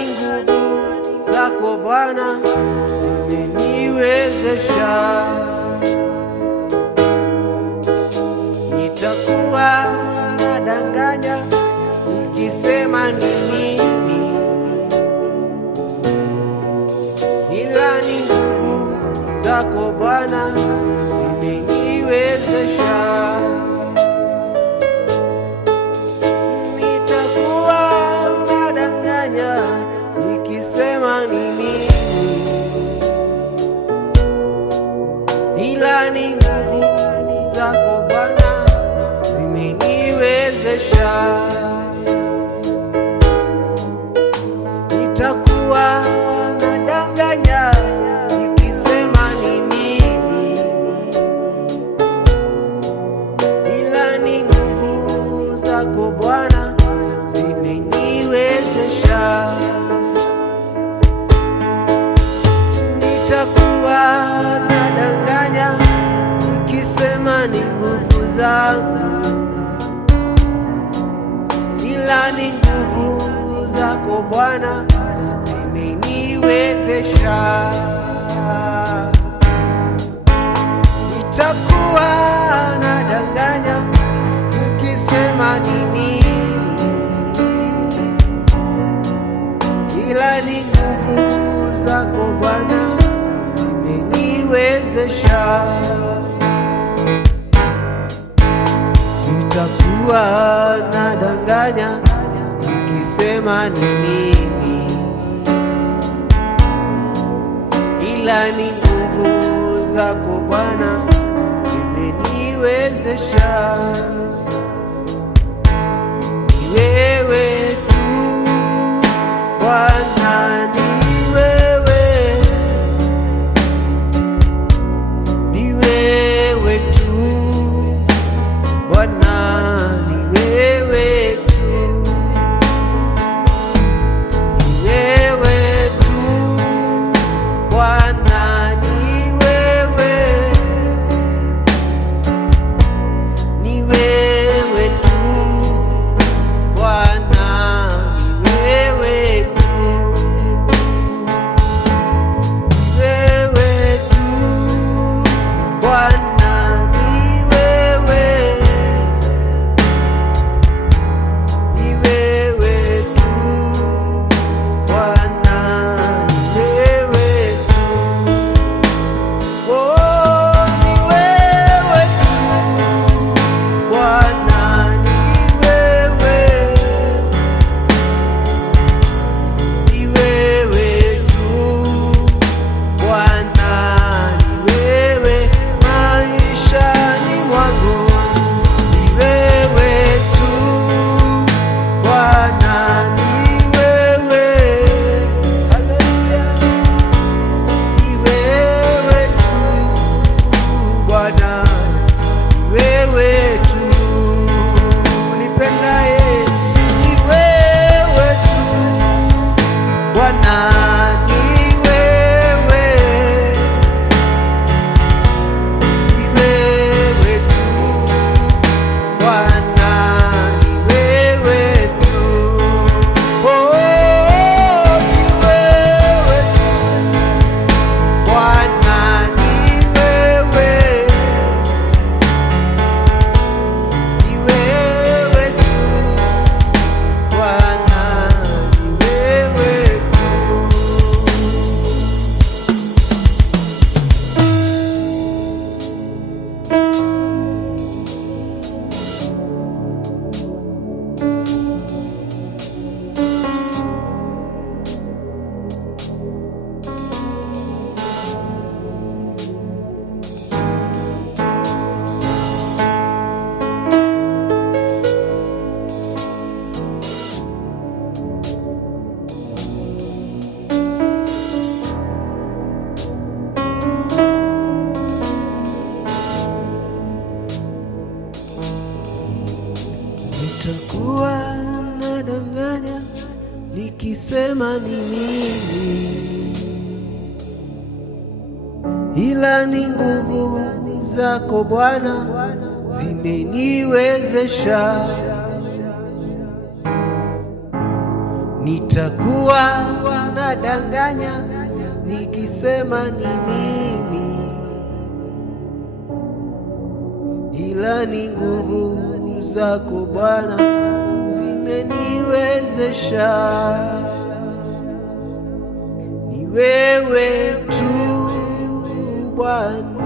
ni nguvu zako Bwana zimeniwezesha. Nitakuwa nadanganya nikisema ni mimi, ila ni nguvu zako Bwana zimeniwezesha. Nitakuwa nadanganya nikisema ni mimi, ila ni nguvu zako Bwana zimeniwezesha. Nitakuwa nadanganya nikisema ni mimi, ila ni nguvu zako Bwana zimeniwezesha. Nitakuwa nadanganya nikisema ni nguvu zangu, ila ni nguvu zako Bwana zimeniwezesha. Nitakuwa nadanganya nikisema ni mimi, ila ni nguvu zako Bwana zimeniwezesha. Nitakuwa nadanganya nikisema ni mimi, ila ni nguvu zako Bwana zimeniwezesha. Ni wewe tu Bwana, ni wewe, ni wewe tu Bwana, ni wewe tu, ni wewe tu Bwana, ni wewe, ni wewe tu Bwana, ni wewe tu, ni wewe tu Bwana, ni wewe, ni wewe tu Bwana, ni wewe tu, oh, ni wewe tu Bwana, ni wewe, ni wewe tu Bwana, ni wewe maishani mwangu, ni wewe tu Bwana, ni wewe, haleluya, ni wewe tu Bwana, ni wewe tu unipendaye, ni wewe tu Bwana, ni wewe, ni wewe tu Bwana, ni wewe tu, oh, ni wewe tu Bwana, ni wewe, ni wewe tu Bwana, ni wewe tu. Nitakuwa nadanganya nikisema ni mimi, ila ni nguvu zako Bwana zimeniwezesha. nitakuwa nadanganya nikisema ni mimi, ila ni nguvu zako Bwana zimeniwezesha. Ni wewe tu Bwana.